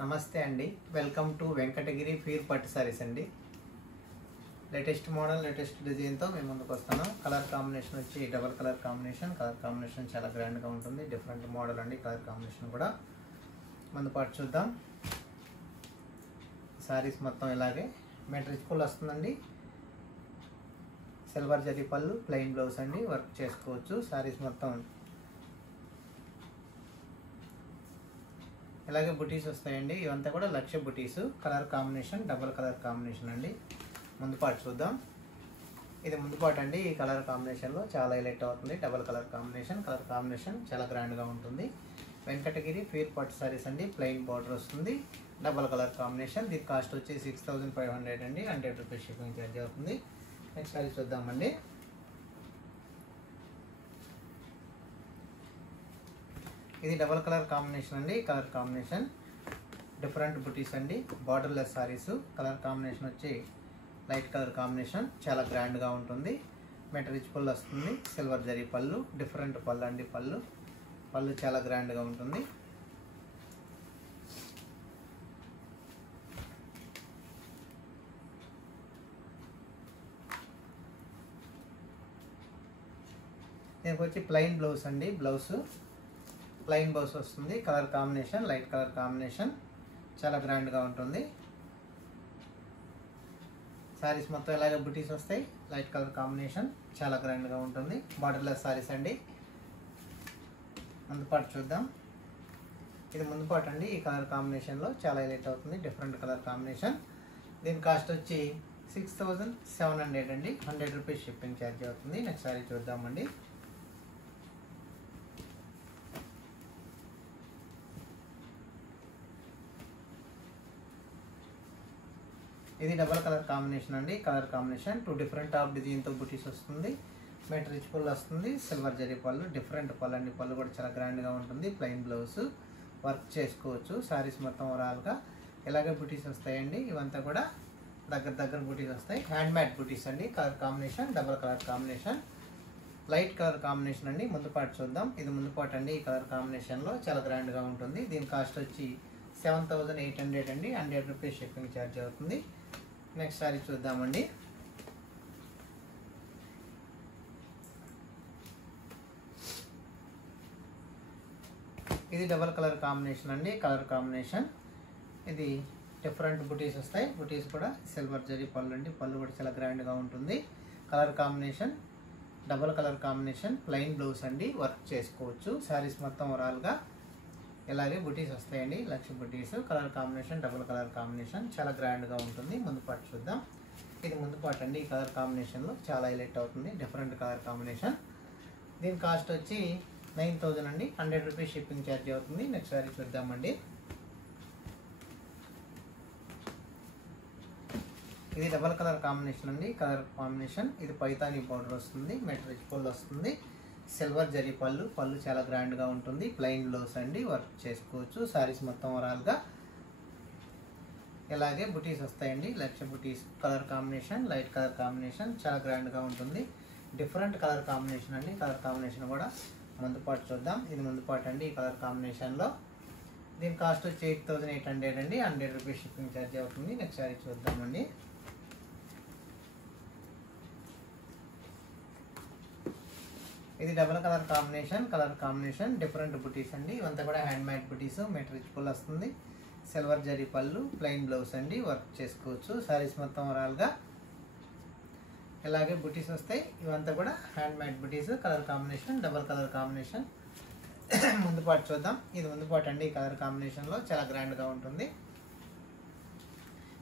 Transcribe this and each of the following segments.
నమస్తే అండి, welcome to Venkatagiri fear పట్టు సారీస్ అండి. లేటెస్ట్ మోడల్, లేటెస్ట్ డిజైన్తో మేము ముందుకు వస్తున్నాం. కలర్ కాంబినేషన్ వచ్చి డబల్ కలర్ కాంబినేషన్ చాలా గ్రాండ్గా ఉంటుంది. డిఫరెంట్ మోడల్ అండి. కలర్ కాంబినేషన్ కూడా ముందు పాటు చూద్దాం. సారీస్ మొత్తం ఇలాగే మెటీరియల్ ఫుల్ వస్తుందండి. సిల్వర్ జరీ పళ్ళు, ప్లెయిన్ బ్లౌజ్ అండి. వర్క్ చేసుకోవచ్చు. సారీస్ మొత్తం ఇలాగే బుటీస్ వస్తాయండి. ఇవంతా కూడా లక్ష బుటీస్. Colour combination double colour combination అండి. ముందు పాటు చూద్దాం. ఇది ముందు పాటు అండి. ఈ కలర్ కాంబినేషన్లో చాలా హైలైట్ అవుతుంది. డబల్ కలర్ కాంబినేషన్ చాలా గ్రాండ్గా ఉంటుంది. వెంకటగిరి ఫీర్ పట్టు సారీస్ అండి. ప్లెయిన్ బార్డర్ వస్తుంది, డబల్ కలర్ కాంబినేషన్. దీని కాస్ట్ వచ్చి 6500 అండి. 100 రూపీస్ షిప్పింగ్ ఛార్జ్ అవుతుంది. నెక్స్ట్ సారీ చూద్దామండి. ఇది డబల్ కలర్ కాంబినేషన్ అండి. కలర్ కాంబినేషన్ డిఫరెంట్ బుటీస్ అండి. బార్డర్లెస్ సారీస్. కలర్ కాంబినేషన్ వచ్చి లైట్ కలర్ కాంబినేషన్ చాలా గ్రాండ్గా ఉంటుంది. మెటీరియల్ పళ్ళు వస్తుంది, సిల్వర్ జరీ పళ్ళు, డిఫరెంట్ పళ్ళు అండి. పళ్ళు చాలా గ్రాండ్గా ఉంటుంది. దీనికి వచ్చి ప్లెయిన్ బ్లౌజ్ అండి. ప్లెయిన్ బ్లౌజ్ వస్తుంది. Colour combination light colour combination చాలా గ్రాండ్గా ఉంటుంది. సారీస్ మొత్తం ఇలాగే బుటీస్ వస్తాయి. లైట్ కలర్ కాంబినేషన్ చాలా గ్రాండ్గా ఉంటుంది. బార్డర్లెస్ సారీస్ అండి. ముందు పాటు చూద్దాం. ఇది ముందు పాటు అండి. ఈ కలర్ కాంబినేషన్లో చాలా హైలైట్ అవుతుంది. Different colour combination. దీని కాస్ట్ వచ్చి 6700 అండి. 100 రూపీస్ షిప్పింగ్ ఛార్జ్ అవుతుంది. నెక్స్ట్ సారీ చూద్దామండి. ఇది డబల్ కలర్ కాంబినేషన్ అండి. కలర్ కాంబినేషన్ 2 డిఫరెంట్ ఆఫ్ డిజైన్తో బుటీస్ వస్తుంది. మెటీరియల్ పళ్ళు వస్తుంది, సిల్వర్ జరీ పళ్ళు, డిఫరెంట్ పళ్ళు అండి. పళ్ళు కూడా చాలా గ్రాండ్గా ఉంటుంది. ప్లెయిన్ బ్లౌజ్ వర్క్ చేసుకోవచ్చు. సారీస్ మొత్తం ఓవరాల్గా ఇలాగే బుటీస్ వస్తాయండి. ఇవంతా కూడా దగ్గర బుటీస్ వస్తాయి. హ్యాండ్ మేడ్ బుటీస్ అండి. Colour combination double colour combination light colour combination అండి. ముందు పాటు చూద్దాం. ఇది ముందు పాటు అండి. ఈ కలర్ కాంబినేషన్లో చాలా గ్రాండ్గా ఉంటుంది. దీని కాస్ట్ వచ్చి 7800 అండి. 100 రూపీస్ షిప్పింగ్ ఛార్జ్ అవుతుంది. నెక్స్ట్ సారీ చూద్దామండి. ఇది డబల్ కలర్ కాంబినేషన్ అండి. కలర్ కాంబినేషన్ ఇది డిఫరెంట్ బుటీస్ వస్తాయి. బుటీస్ కూడా సిల్వర్ జరీ పళ్ళు అండి. పళ్ళు కూడా చాలా గ్రాండ్గా ఉంటుంది. Colour combination double colour combination plain blouse అండి. వర్క్ చేసుకోవచ్చు. సారీస్ మొత్తం ఓవరాల్గా ఇలాగే బుటీస్ వస్తాయండి. లక్ష బుటీస్. Colour combination double colour combination చాలా గ్రాండ్గా ఉంటుంది. ముందు పాటు చూద్దాం. ఇది ముందు పాటు అండి. ఈ కలర్ కాంబినేషన్లో చాలా హైలైట్ అవుతుంది. Different colour combination. దీని కాస్ట్ వచ్చి 9000 అండి. 100 రూపీస్ షిప్పింగ్ ఛార్జ్ అవుతుంది. నెక్స్ట్ సారీ చూద్దామండి. ఇది డబల్ కలర్ కాంబినేషన్ అండి. కలర్ కాంబినేషన్ ఇది పైతాని బార్డర్ వస్తుంది. మెటీరియల్ పళ్ళు వస్తుంది, సిల్వర్ జరీ పళ్ళు చాలా గ్రాండ్గా ఉంటుంది. ప్లెయిన్ బ్లౌజ్ అండి. వర్క్ చేసుకోవచ్చు. సారీస్ మొత్తం ఓవరాల్గా ఇలాగే బుటీస్ వస్తాయండి. లక్ష బుటీస్. Colour combination light colour combination చాలా గ్రాండ్గా ఉంటుంది. డిఫరెంట్ కలర్ కాంబినేషన్ అండి. కలర్ కాంబినేషన్ కూడా ముందు పాటు చూద్దాం. ఇది ముందు పాటు అండి. ఈ కలర్ కాంబినేషన్లో దీని కాస్ట్ వచ్చి 8800 అండి. 100 రూపీస్ షిప్పింగ్ ఛార్జ్ అవుతుంది. నెక్స్ట్ సారీ చూద్దామండి. ఇది డబల్ కలర్ కాంబినేషన్ డిఫరెంట్ బుటీస్ అండి. ఇవంతా కూడా హ్యాండ్ మేడ్ బుటీస్. మెటీరియల్ పళ్ళు వస్తుంది, సిల్వర్ జరీ పళ్ళు, ప్లెయిన్ బ్లౌజ్ అండి. వర్క్ చేసుకోవచ్చు. సారీస్ మొత్తం ఓవరాల్గా ఇలాగే బుటీస్ వస్తాయి. ఇవంతా కూడా హ్యాండ్ మేడ్ బుటీస్. Colour combination double colour combination. ముందు పాటు చూద్దాం. ఇది ముందు పాటు అండి. ఈ కలర్ కాంబినేషన్లో చాలా గ్రాండ్గా ఉంటుంది.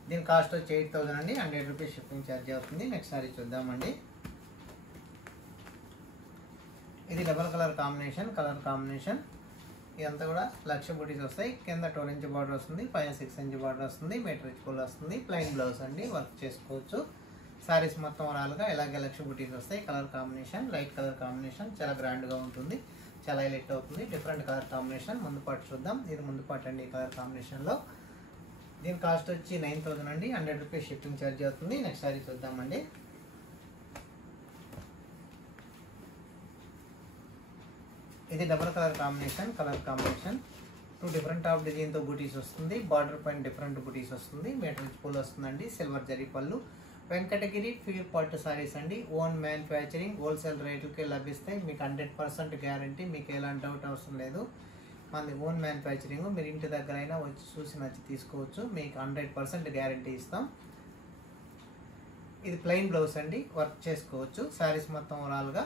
దీని కాస్ట్ వచ్చి 8000 అండి. 100 రూపీస్ షిప్పింగ్ ఛార్జ్ అవుతుంది. నెక్స్ట్ సారీ చూద్దామండి. ఇది డబల్ కలర్ కాంబినేషన్ ఇదంతా కూడా లక్ష బుటీస్ వస్తాయి. కింద 12 ఇంచ్ బార్డర్ వస్తుంది, పైన 6 ఇంచ్ బార్డర్ వస్తుంది. మెటీరియల్ పళ్ళు వస్తుంది, ప్లెయిన్ బ్లౌజ్ అండి. వర్క్ చేసుకోవచ్చు. సారీస్ మొత్తం ఓవరాల్గా ఇలాగే లక్ష బుటీస్ వస్తాయి. Colour combination light colour combination చాలా గ్రాండ్గా ఉంటుంది. చాలా హైలైట్ అవుతుంది. Different colour combination. ముందు పాటు చూద్దాం. ఇది ముందు పాటు అండి. ఈ కలర్ కాంబినేషన్లో దీని కాస్ట్ వచ్చి 9000 అండి. 100 రూపీస్ షిప్పింగ్ ఛార్జ్ అవుతుంది. నెక్స్ట్ సారీ చూద్దామండి. ఇది double colour combination two different top డిజైన్తో బూటీస్ వస్తుంది. బార్డర్ పైన డిఫరెంట్ బూటీస్ వస్తుంది. మీటర్ రిచ్ పళ్ళు వస్తుందండి. సిల్వర్ జరీ పళ్ళు. వెంకటగిరి ప్యూర్ పట్టు సారీస్ అండి. ఓన్ మ్యానుఫ్యాక్చరింగ్, హోల్సేల్ రేట్లకే లభిస్తాయి. మీకు 100% గ్యారంటీ, మీకు ఎలాంటి డౌట్ అవసరం లేదు. మనది ఓన్ మ్యానుఫ్యాక్చరింగ్. మీరు ఇంటి దగ్గర అయినా వచ్చి చూసి నచ్చి తీసుకోవచ్చు. మీకు 100% గ్యారంటీ ఇస్తాం. ఇది ప్లెయిన్ బ్లౌజ్ అండి, వర్క్ చేసుకోవచ్చు. శారీస్ మొత్తం ఓవరాల్గా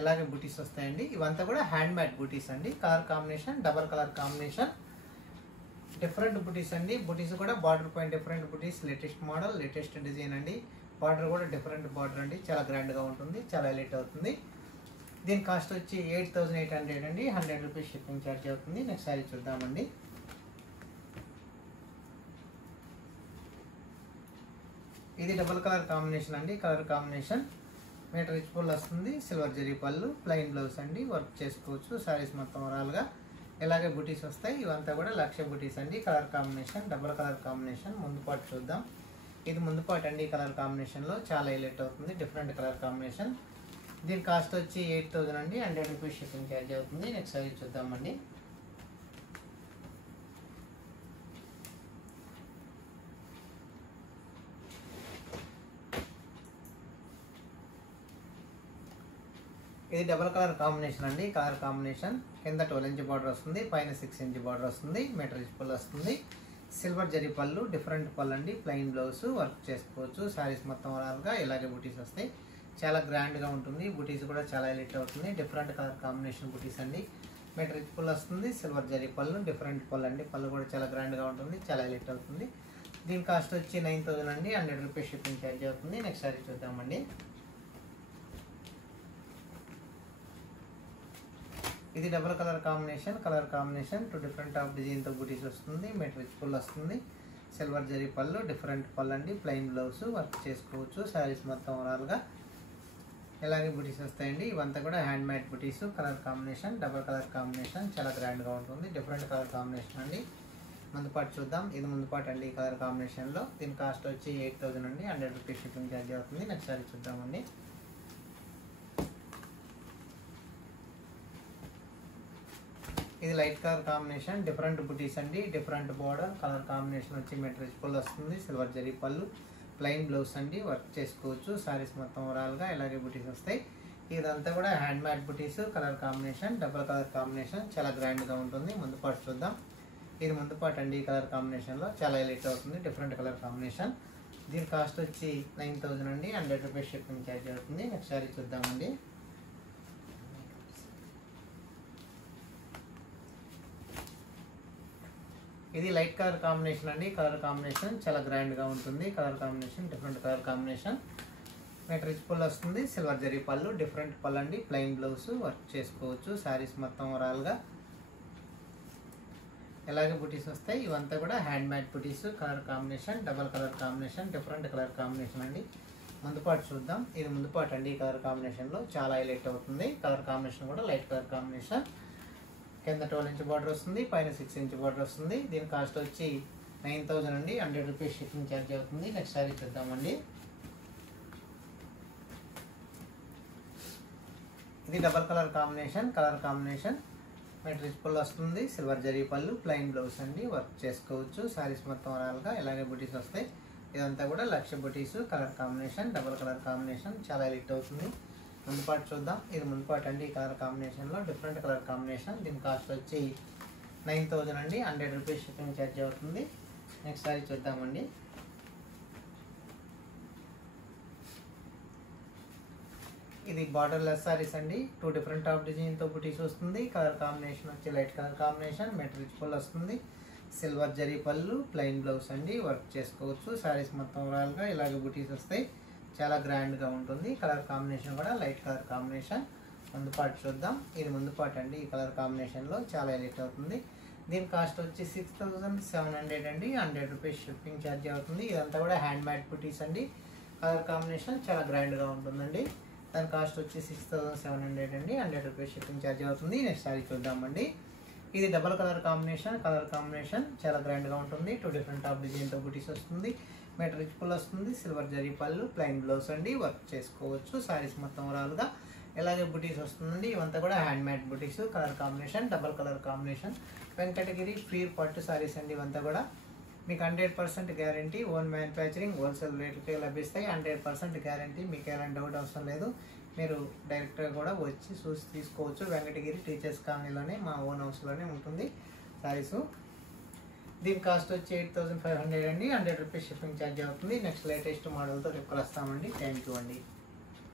ఇలాగే బూటీస్ వస్తాయండి. ఇవంతా కూడా హ్యాండ్ మేడ్ బూటీస్ అండి. Colour combination double colour combination, different buttis అండి. బూటీస్ కూడా బార్డర్ పైన different buttis, latest model, latest design అండి. బార్డర్ కూడా డిఫరెంట్ బార్డర్ అండి, చాలా గ్రాండ్గా ఉంటుంది, చాలా హైలైట్ అవుతుంది. దీని కాస్ట్ వచ్చి 8800 అండి. 100 రూపీస్ షిప్పింగ్ ఛార్జ్ అవుతుంది. నెక్స్ట్ శారీ చూద్దామండి. ఇది డబుల్ కలర్ కాంబినేషన్ అండి. Colour combination metre rich pallu వస్తుంది. సిల్వర్ జరీ పళ్ళు, ప్లెయిన్ బ్లౌజ్ అండి, వర్క్ చేసుకోవచ్చు. శారీస్ మొత్తం ఓవరాల్గా ఇలాగే బూటీస్ వస్తాయి. ఇవంతా కూడా లక్ష బూటీస్ అండి. Colour combination double colour combination. ముందు పాటు చూద్దాం. ఇది ముందు పాటు అండి. కలర్ కాంబినేషన్లో చాలా హైలైట్ అవుతుంది, డిఫరెంట్ కలర్ కాంబినేషన్. దీని కాస్ట్ వచ్చి 8000 అండి. 100 రూపీస్ షిప్పింగ్ ఛార్జ్ అవుతుంది. నెక్స్ట్ సారీ చూద్దామండి. ఇది డబల్ కలర్ కాంబినేషన్ అండి. కలర్ కాంబినేషన్ కింద 12 ఇంచ్ బార్డర్ వస్తుంది, పైన 6 ఇంచ్ బార్డర్ వస్తుంది. మీటర్ రిచ్ పళ్ళు వస్తుంది. సిల్వర్ జరీ పళ్ళు, డిఫరెంట్ పళ్ళు అండి. ప్లెయిన్ బ్లౌజ్, వర్క్ చేసుకోవచ్చు. శారీస్ మొత్తం ఓవరాల్గా ఇలాగే బూటీస్ వస్తాయి. చాలా గ్రాండ్గా ఉంటుంది. బూటీస్ కూడా చాలా హైలైట్ అవుతుంది. డిఫరెంట్ కలర్ కాంబినేషన్ బూటీస్ అండి. మీటర్ రిచ్ పళ్ళు వస్తుంది. సిల్వర్ జరీ పళ్ళు, డిఫరెంట్ పళ్ళు అండి. పళ్ళు కూడా చాలా గ్రాండ్గా ఉంటుంది, చాలా హైలైట్ అవుతుంది. దీని కాస్ట్ వచ్చి 9000 అండి. 100 రూపీస్ షిప్పింగ్ ఛార్జ్ అవుతుంది. నెక్స్ట్ సారీ చూద్దామండి. ఇది double colour combination. Colour combination two different top డిజైన్తో బూటీస్ వస్తుంది. మీటర్ రిచ్ పళ్ళు వస్తుంది. సిల్వర్ జరీ పళ్ళు, డిఫరెంట్ పళ్ళు అండి. ప్లెయిన్ బ్లౌజ్, వర్క్ చేసుకోవచ్చు. శారీస్ మొత్తం ఓవరాల్గా ఇలాగే బూటీస్ వస్తాయండి. ఇవంతా కూడా హ్యాండ్ మేడ్ బూటీస్. Colour combination double colour combination, చాలా గ్రాండ్గా ఉంటుంది. డిఫరెంట్ కలర్ కాంబినేషన్ అండి. ముందు పాటు చూద్దాం. ఇది ముందు పాటు అండి. ఈ కలర్ కాంబినేషన్లో దీని కాస్ట్ వచ్చి 8000 అండి. 100 రూపీస్ షిప్పింగ్ ఛార్జ్ అవుతుంది. నెక్స్ట్ సారీ చూద్దామండి. ఇది light colour combination, different buttis అండి. డిఫరెంట్ బార్డర్, కలర్ కాంబినేషన్ వచ్చి మీటర్ రిచ్ పళ్ళు వస్తుంది. సిల్వర్ జరీ పళ్ళు, ప్లెయిన్ బ్లౌజ్ అండి, వర్క్ చేసుకోవచ్చు. శారీస్ మొత్తం ఓవరాల్గా ఇలాగే బూటీస్ వస్తాయి. ఇదంతా కూడా హ్యాండ్ మేడ్ బూటీస్. Colour combination double colour combination, చాలా గ్రాండ్గా ఉంటుంది. ముందు పాటు చూద్దాం. ఇది ముందు పాటు అండి. ఈ కలర్ కాంబినేషన్లో చాలా హైలైట్ అవుతుంది, డిఫరెంట్ కలర్ కాంబినేషన్. దీని కాస్ట్ వచ్చి 9000 అండి. 100 రూపీస్ షిప్పింగ్ ఛార్జ్ అవుతుంది. నెక్స్ట్ సారీ చూద్దామండి. ఇది లైట్ కలర్ కాంబినేషన్ అండి. కలర్ కాంబినేషన్ చాలా గ్రాండ్గా ఉంటుంది. Colour combination different colour combination. Metre rich pallu వస్తుంది. సిల్వర్ జరీ పళ్ళు, డిఫరెంట్ పళ్ళు అండి. ప్లెయిన్ బ్లౌజ్, వర్క్ చేసుకోవచ్చు. శారీస్ మొత్తం ఓవరాల్గా ఇలాగే బూటీస్ వస్తాయి. ఇవంతా కూడా హ్యాండ్ మేడ్ బూటీస్. Colour combination double colour combination, different colour combination అండి. ముందు పాటు చూద్దాం. ఇది ముందు పాటు అండి. ఈ కలర్ కాంబినేషన్లో చాలా హైలైట్ అవుతుంది. కలర్ కాంబినేషన్ కూడా లైట్ కలర్ కాంబినేషన్. కింద 12 ఇంచ్ బార్డర్ వస్తుంది, పైన 6 ఇంచ్ బార్డర్ వస్తుంది. దీని కాస్ట్ వచ్చి 9000 అండి. 100 రూపీస్ షిప్పింగ్ ఛార్జ్ అవుతుంది. నెక్స్ట్ సారీ చూద్దామండి. ఇది double colour combination. Colour combination metre rich pallu వస్తుంది. సిల్వర్ జరీ పళ్ళు, ప్లెయిన్ బ్లౌజ్ అండి, వర్క్ చేసుకోవచ్చు. శారీస్ మొత్తం ఓవరాల్గా ఇలాగే బూటీస్ వస్తాయి. ఇదంతా కూడా లక్ష బూటీస్. Colour combination double colour combination, చాలా హైలైట్ అవుతుంది. ముందు పాటు చూద్దాం. ఇది ముందు పాటు అండి. ఈ కలర్ కాంబినేషన్లో డిఫరెంట్ కలర్ కాంబినేషన్. దీని కాస్ట్ వచ్చి 9000 అండి. 100 రూపీస్ షిప్పింగ్ ఛార్జ్ అవుతుంది. నెక్స్ట్ సారీ చూద్దామండి. ఇది బార్డర్ లెస్ సారీస్ అండి. టూ డిఫరెంట్ టాప్ డిజైన్తో బూటీస్ వస్తుంది. కలర్ కాంబినేషన్ వచ్చి light colour combination. Metre rich pallu వస్తుంది. సిల్వర్ జరీ పళ్ళు, ప్లెయిన్ బ్లౌజ్ అండి, వర్క్ చేసుకోవచ్చు. శారీస్ మొత్తం ఓవరాల్గా ఇలాగే బూటీస్ వస్తాయి. చాలా గ్రాండ్గా ఉంటుంది. కలర్ కాంబినేషన్ కూడా లైట్ కలర్ కాంబినేషన్. ముందు పాటు చూద్దాం. ఇది ముందు పాటు అండి. ఈ కలర్ కాంబినేషన్లో చాలా హైలైట్ అవుతుంది. దీని కాస్ట్ వచ్చి 6700 అండి. 100 రూపీస్ షిప్పింగ్ ఛార్జ్ అవుతుంది. ఇదంతా కూడా హ్యాండ్ మేడ్ బూటీస్ అండి. కలర్ కాంబినేషన్ చాలా గ్రాండ్గా ఉంటుందండి. దాని కాస్ట్ వచ్చి 6700 అండి. 100 రూపీస్ షిప్పింగ్ ఛార్జ్ అవుతుంది. నెక్స్ట్ సారీ చూద్దామండి. ఇది double colour combination. Colour combination చాలా గ్రాండ్గా ఉంటుంది. టూ డిఫరెంట్ టాప్ డిజైన్తో బూటీస్ వస్తుంది. మీటర్ రిచ్ పళ్ళు వస్తుంది. సిల్వర్ జరీ పళ్ళు, ప్లెయిన్ బ్లౌజ్ అండి, వర్క్ చేసుకోవచ్చు. శారీస్ మొత్తం ఓవరాల్గా ఇలాగే బూటీస్ వస్తుందండి. ఇవంతా కూడా హ్యాండ్ మేడ్ బూటీస్. Colour combination double colour combination. Venkatagiri pure పట్టు సారీస్ అండి. ఇవంతా కూడా మీకు 100% గ్యారంటీ, ఓన్ మ్యానుఫ్యాక్చరింగ్, హోల్సేల్ రేట్లకే లభిస్తాయి. 100% గ్యారంటీ, మీకు ఎలాంటి డౌట్ అవసరం లేదు. మీరు డైరెక్ట్గా కూడా వచ్చి చూసి తీసుకోవచ్చు. వెంకటగిరి టీచర్స్ కాలనీలోనే మా ఓన్ హౌస్లోనే ఉంటుంది సారీసు. దీని కాస్ట్ వచ్చి 8500 అండి. 100 రూపీస్ షిప్పింగ్ ఛార్జ్ అవుతుంది. నెక్స్ట్ లేటెస్ట్ మోడల్తో రేపు కలుస్తామండి. థ్యాంక్ యూ అండి.